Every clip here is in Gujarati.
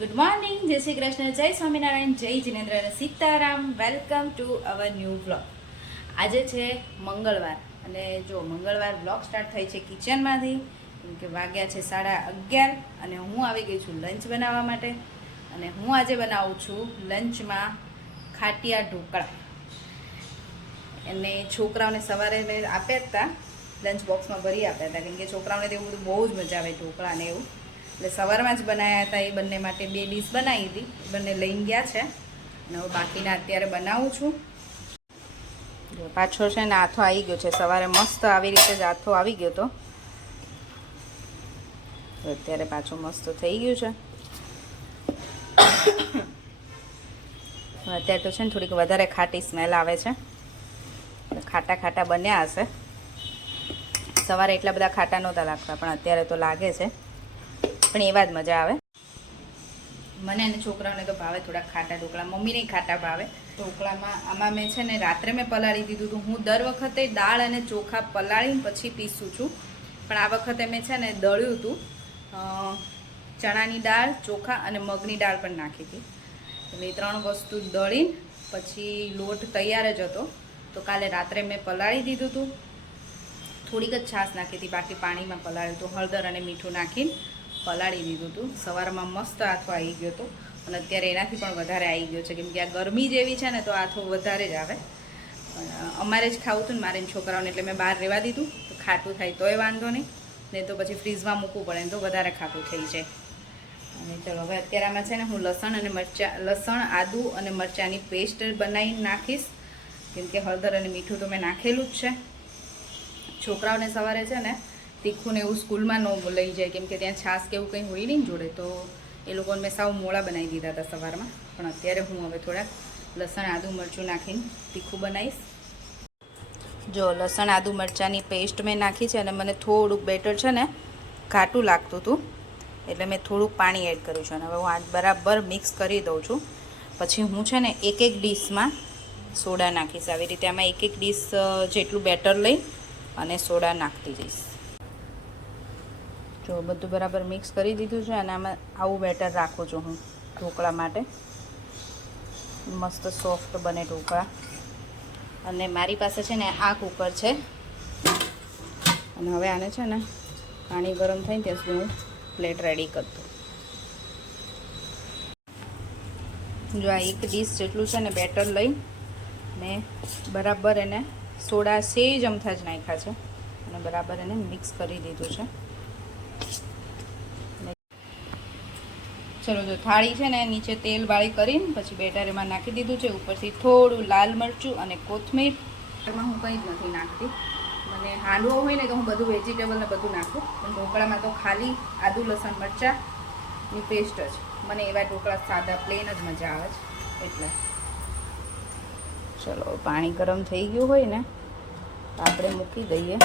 ગુડ મોર્નિંગ, જય શ્રી કૃષ્ણ, જય સ્વામિનારાયણ, જય જિનેન્દ્ર અને Sitaram. Welcome to our new vlog. આજે છે મંગળવાર અને જો મંગળવાર વ્લોગ સ્ટાર્ટ થઈ છે કિચનમાંથી, કેમ કે વાગ્યા છે 11:30 અને હું આવી ગઈ છું લંચ બનાવવા માટે. અને હું આજે બનાવું છું લંચમાં ખાટિયા ઢોકળા. અને છોકરાઓને સવારે મેં આપ્યા હતા, લંચ બોક્સમાં ભરી આપ્યા હતા, કેમ કે છોકરાઓને તો એવું બધું બહુ જ મજા આવે ઢોકળા ને એવું. એટલે સવારમાં જ બનાવ્યા હતા. એ બંને માટે 2 ડીશ બનાવી હતી, બંને લઈને ગયા છે અને હવે બાકીના અત્યારે બનાવું છું. પાછો છે ને આથો આવી ગયો છે, સવારે મસ્ત આવી રીતે જ આથો આવી ગયો હતો, અત્યારે પાછો મસ્ત થઈ ગયું છે. અત્યારે તો છે ને થોડીક વધારે ખાટી સ્મેલ આવે છે, ખાટા ખાટા બન્યા હશે. સવારે એટલા બધા ખાટા નહોતા લાગતા, પણ અત્યારે તો લાગે છે, પણ એવા જ મજા આવે. મને અને છોકરાઓને તો ભાવે થોડા ખાટા ઢોકળા, મમ્મીને ખાટા ભાવે. ઢોકળામાં આમાં મેં છે ને રાત્રે મેં પલાળી દીધું હતું. હું દર વખતે દાળ અને ચોખા પલાળીને પછી પીસું છું, પણ આ વખતે મેં છે ને દળ્યું હતું. ચણાની દાળ, ચોખા અને મગની દાળ પણ નાખી હતી. એટલે એ 3 વસ્તુ દળીને પછી લોટ તૈયાર જ હતો, તો કાલે રાત્રે મેં પલાળી દીધું હતું. થોડીક જ છાશ નાખી હતી, બાકી પાણીમાં પલાળ્યું હતું. હળદર અને મીઠું નાખીને પલાળી દીધું હતું. સવારમાં મસ્ત આથો આવી ગયો હતો અને અત્યારે એનાથી પણ વધારે આવી ગયો છે, કેમ કે આ ગરમી જેવી છે ને તો આથો વધારે જ આવે. અમારે જ ખાવું હતું ને, મારે છોકરાઓને, એટલે મેં બહાર રહેવા દીધું. તો ખાટું થાય તોય વાંધો નહીં તો પછી ફ્રીઝમાં મૂકવું પડે ને તો વધારે ખાટું થઈ જાય. અને ચલો હવે અત્યારે આમાં છે ને હું લસણ, આદુ અને મરચાંની પેસ્ટ બનાવીને નાખીશ, કેમ કે હળદર અને મીઠું તો મેં નાખેલું જ છે. છોકરાઓને સવારે છે ને તીખું ને એવું સ્કૂલમાં ન લઈ જાય, કેમ કે ત્યાં છાશ કે એવું કંઈ હોય નહીં જોડે, તો એ લોકોને મેં સાવ મોળા બનાવી દીધા હતા સવારમાં. પણ અત્યારે હું હવે થોડાક લસણ, આદુ, મરચું નાખીને તીખું બનાવીશ. જો લસણ, આદુ, મરચાંની પેસ્ટ મેં નાખી છે અને મને થોડુંક બેટર છે ને ઘાટું લાગતું હતું, એટલે મેં થોડુંક પાણી એડ કર્યું છે. અને હવે હું આ બરાબર મિક્સ કરી દઉં છું. પછી હું છે ને એક ડીશમાં સોડા નાખીશ. આવી રીતે આમાં એક ડીશ જેટલું બેટર લઈ અને સોડા નાખતી જઈશ. જો બધું બરાબર મિક્સ કરી દીધું છે અને આમાં આવું બેટર રાખું છું હું ઢોકળા માટે. મસ્ત સોફ્ટ બને ઢોકળા. અને મારી પાસે છે ને આ કુકર છે, અને હવે આને છે ને પાણી ગરમ થાય ત્યાં સુધી હું પ્લેટ રેડી કરી દઉં. જો આ એક ડીશ જેટલું છે ને બેટર લઈ મેં બરાબર એને સોડા સેજ અમથા જ નાખ્યા છે અને બરાબર એને મિક્સ કરી દીધું છે. ચલો, જો થાળી છે ને નીચે તેલ વાળી કરીને પછી બેટર એમાં નાખી દીધું છે. ઉપરથી થોડું લાલ મરચું અને કોથમીર. એમાં હું કંઈ જ નથી નાખતી. મને હાંડવો હોય ને તો હું બધું વેજીટેબલ ને બધું નાખું, પણ ઢોકળામાં તો ખાલી આદુ, લસણ, મરચાંની પેસ્ટ જ. મને એવા ઢોકળા સાદા પ્લેન જ મજા આવે છે એટલે. ચલો, પાણી ગરમ થઈ ગયું હોય ને તો આપણે મૂકી દઈએ.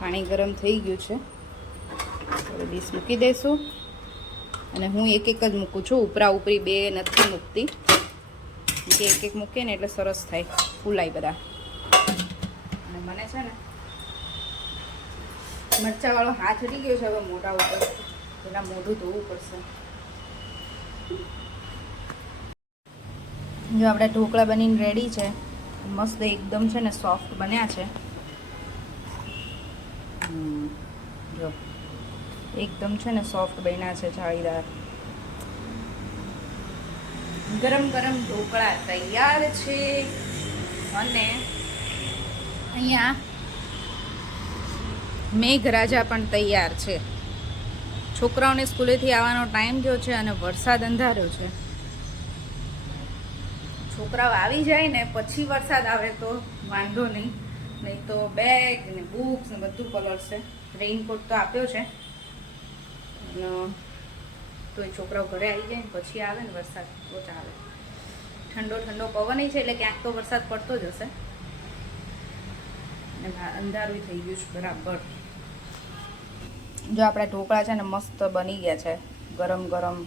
પાણી ગરમ થઈ ગયું છે, હવે ડીશ મૂકી દઈશું. અને હું એક જ મૂકું છું, ઉપરા ઉપરી બે નથી મૂકતી, કે એક મૂકીએ ને એટલે સરસ થાય, ફૂલાય બધા. અને મને છે ને મરચાંવાળો હાથ ઉડી ગયો છે હવે મોઢા ઉપર, એના મોઢું ધોવું પડશે. જો આપણા ઢોકળા બનીને રેડી છે, મસ્ત એકદમ છે ને સોફ્ટ બન્યા છે. જો એકદમ છે ને સોફ્ટ બન્યા છે, જાળીદાર. ગરમ ગરમ ઢોકળા તૈયાર છે. અને અહીંયા મેઘરાજા પણ તૈયાર છે. છોકરાઓને સ્કૂલેથી આવવાનો ટાઈમ થયો છે અને વરસાદ અંધાર્યો છે. છોકરાઓ આવી જાય ને પછી વરસાદ આવે તો વાંધો નહીં તો બેગ ને બુક્સ ને બધું પલળશે. રેઇનકોટ તો આપ્યો છે, તો એ છોકરાઓ ઘરે આવી જાય ને પછી આવે ને વરસાદ તો ચાલે. ઠંડો ઠંડો પવન છે એટલે ક્યાંક તો વરસાદ પડતો જ હશે. અને અંધારું થઈ ગયું છે બરાબર. જો આપણા ઢોકળા છે ને મસ્ત બની ગયા છે, ગરમ ગરમ.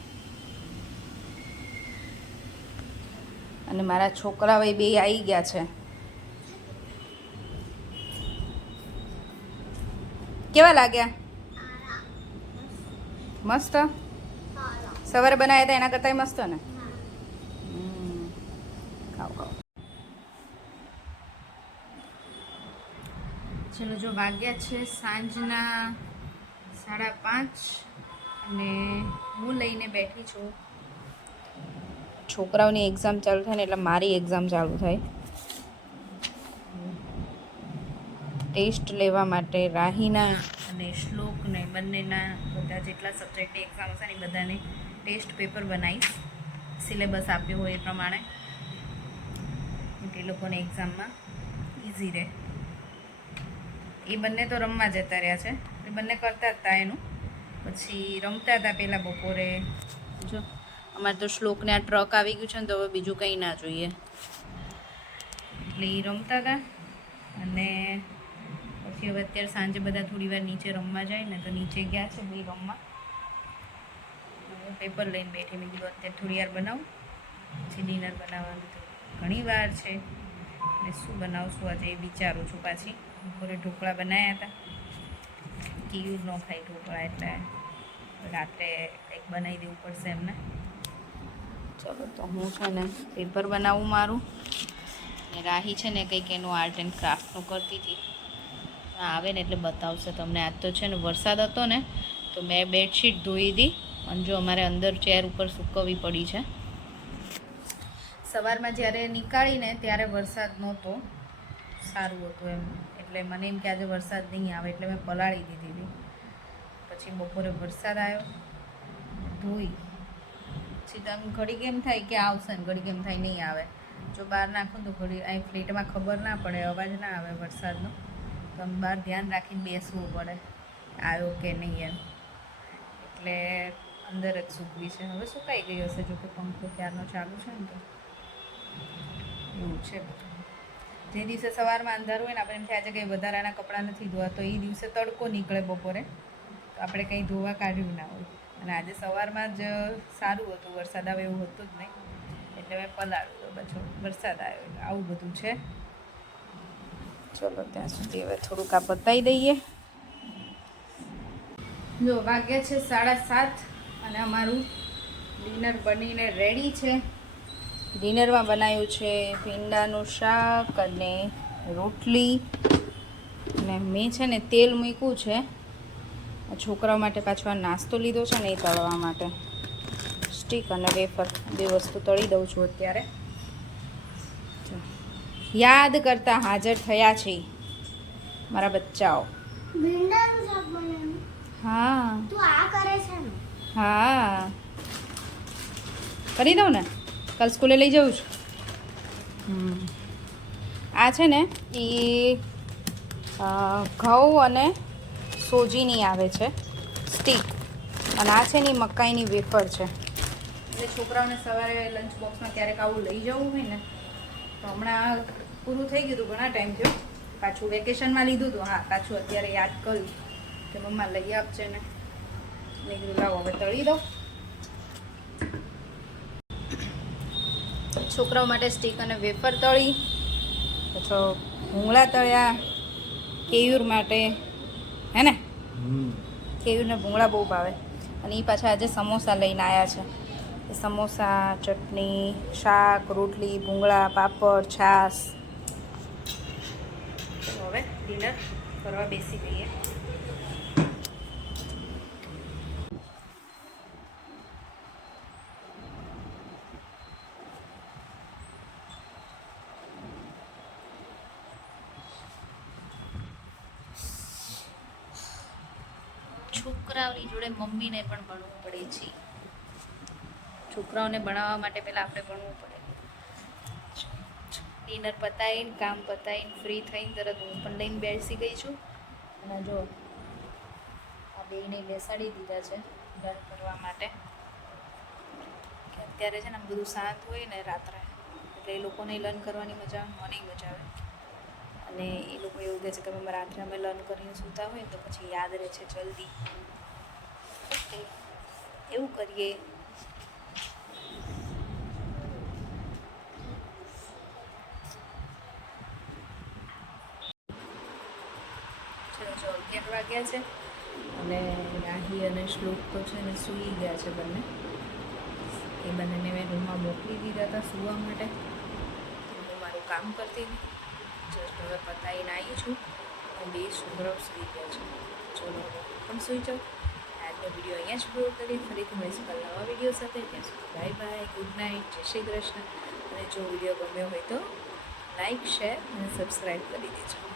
અને મારા છોકરાઓ એ બે આવી ગયા છે. કેવા લાગ્યા? મસ્ત. સવારે બનાવ્યા હતા એના કરતાં મસ્ત ને. ખાઓ ખાઓ. ચલો જો વાગ્યા છે સાંજના 5:30 અને હું લઈને બેઠી છું. છોકરાઓની એક્ઝામ ચાલુ થાય ને એટલે મારી એક્ઝામ ચાલુ થાય. ટેસ્ટ લેવા માટે રાહીના અને શ્લોકને બંનેના બધા જેટલા સબ્જેક્ટની એક્ઝામ હશે ને એ બધાને ટેસ્ટ પેપર બનાવીશ સિલેબસ આપ્યો હોય એ પ્રમાણે, એ લોકોને એક્ઝામમાં ઇઝી રહે. એ બંને તો રમવા જતા રહ્યા છે, એ બંને કરતા જ હતા એનું. પછી રમતા હતા પહેલાં બપોરે. જો અમારે તો શ્લોકને આ ટ્રક આવી ગયું છે ને તો હવે બીજું કંઈ ના જોઈએ એટલે એ રમતા હતા. અને પછી હવે અત્યારે સાંજે બધા થોડી વાર નીચે રમવા જાય ને તો નીચે ગયા છે ભાઈ રમવા. હું પેપર લઈને બેઠી, મેં કીધું અત્યારે થોડી વાર બનાવું પછી ડિનર બનાવવાનું તો ઘણી વાર છે ને શું બનાવશું આજે એ વિચારું છું. પાછી બપોરે ઢોકળા બનાવ્યા હતા, કીયું ન ખાય ઢોકળા એટલે રાત્રે કંઈક બનાવી દેવું પડશે એમને. ચલો તો હું છે ને પેપર બનાવું મારું, ને રાહી છે ને કંઈક એનું આર્ટ એન્ડ ક્રાફ્ટનું કરતી હતી. આવે ને એટલે બતાવશે તમને. આજ તો છે ને વરસાદ હતો ને તો મેં બેડશીટ ધોઈ હતી અને જો અમારે અંદર ચેર ઉપર સૂકવવી પડી છે. સવારમાં જ્યારે નીકાળીને ત્યારે વરસાદ નહોતો, સારું હતું એમ, એટલે મને એમ કે આજે વરસાદ નહીં આવે એટલે મેં પલાળી દીધી હતી. પછી બપોરે વરસાદ આવ્યો, ધોઈ પછી તમે ઘડી કેમ થાય કે આવશે ને ઘડી કેમ થાય નહીં આવે. જો બહાર નાખો તો ઘડી અહીં ફ્લેટમાં ખબર ના પડે, અવાજ ના આવે વરસાદનો, તો આમ બહાર ધ્યાન રાખીને બેસવું પડે આવ્યો કે નહીં એમ. એટલે અંદર જ સૂકવી છે. હવે સુકાઈ ગઈ હશે, જોકે પંખો ક્યારનો ચાલુ છે ને તો એવું છે. જે દિવસે સવારમાં અંધારું હોય ને આપણે એમ થાય આજે કંઈ વધારાના કપડાં નથી ધોવા, તો એ દિવસે તડકો નીકળે બપોરે તો આપણે કંઈ ધોવા કાઢ્યું ના હોય. અને આજે સવારમાં જ સારું હતું, વરસાદ આવે એવું હતું જ નહીં એટલે મેં પલાળ્યું. પાછો વરસાદ આવ્યો એટલે આવું બધું છે. ચલો ત્યાં સુધી હવે થોડુંક આ પતાવી દઈએ. જો વાગ્યા છે 7:30 અને અમારું ડિનર બનીને રેડી છે. ડિનરમાં બનાવ્યું છે ભીંડાનું શાક અને રોટલી, અને મેં છે ને તેલ મૂક્યું છે છોકરાઓ માટે. પાછો આ નાસ્તો લીધો છે ને એ તળવા માટે, સ્ટીક અને વેફર બે વસ્તુ તળી દઉં છું અત્યારે. યાદ કરતા હાજર થયા છે મારા બચ્ચાઓ. ભીંડાનું શાક બનાવ્યું? હા. તું આ કરે છે ને? હા કરી દઉં ને, કાલ સ્કૂલે લઈ જવું છું. આ છે ને એ ઘઉં અને સોજીની આવે છે સ્ટીક, અને આ છે ને મકાઈની વેફર છે. એટલે છોકરાઓને સવારે લંચ બોક્સમાં ક્યારેક આવું લઈ જવું હોય ને તો હમણાં પૂરું થઈ ગયું હતું, ઘણા ટાઈમ થયો. પાછું વેકેશનમાં લીધું હતું. હા પાછું અત્યારે યાદ કર્યું કે મમ્મા લઈ આપશે ને, મેં કીધું લાવો હવે તળી દઉં. છોકરાઓ માટે સ્ટીક અને વેફર તળી, પછી ભૂંગળા તળ્યા કેયુર માટે, હે ને કેયુરને ભૂંગળા બહુ ભાવે. અને એ પાછા આજે સમોસા લઈને આવ્યા છે. સમોસા, ચટણી, શાક, રોટલી, ભૂંગળા, પાપડ, છાશ. હવે ડિનર કરવા બેસી ગઈએ. છોકરાઓની જોડે મમ્મીને પણ ભણવું પડે છે. છોકરાઓને ભણાવવા માટે પહેલાં આપણે ભણવું પડે. ડિનર પતાવીને કામ પતાવીને ફ્રી થઈને તરત હું પણ લઈને બેસી ગઈ છું. અને જો આ બેને બેસાડી દીધા છે લર્ન કરવા માટે, કે અત્યારે છે ને આમ બધું શાંત હોય ને રાત્રે એટલે એ લોકોને લર્ન કરવાની મજા આવે, મને મજા આવે. અને એ લોકો એવું કહે છે કે અમે રાત્રે અમે લર્ન કરીને સૂતા હોય તો પછી યાદ રહે છે જલ્દી. એવું કરીએ. ચલો 11 વાગ્યા છે અને રાહી અને શ્લોક તો છે ને સૂઈ ગયા છે બંને. એ બંનેને મેં રૂમમાં મોકલી દીધા હતા સૂવા માટે. હું મારું કામ કરતી હતી. જસ્ટ હવે પતાવીને આવી છું. અને 2 છોકરાઓ સૂઈ ગયા છે. ચલો હવે હું પણ સૂઈ જાઉં. આજનો વિડીયો અહીંયા જ પૂરો કરી. ફરીથી મળીશું કાલ નવા વિડીયો સાથે. ત્યાં સુધી બાય બાય, ગુડ નાઇટ, જય શ્રી કૃષ્ણ. અને જો વિડીયો ગમ્યો હોય તો લાઈક, શેર અને સબસ્ક્રાઈબ કરી દેજો.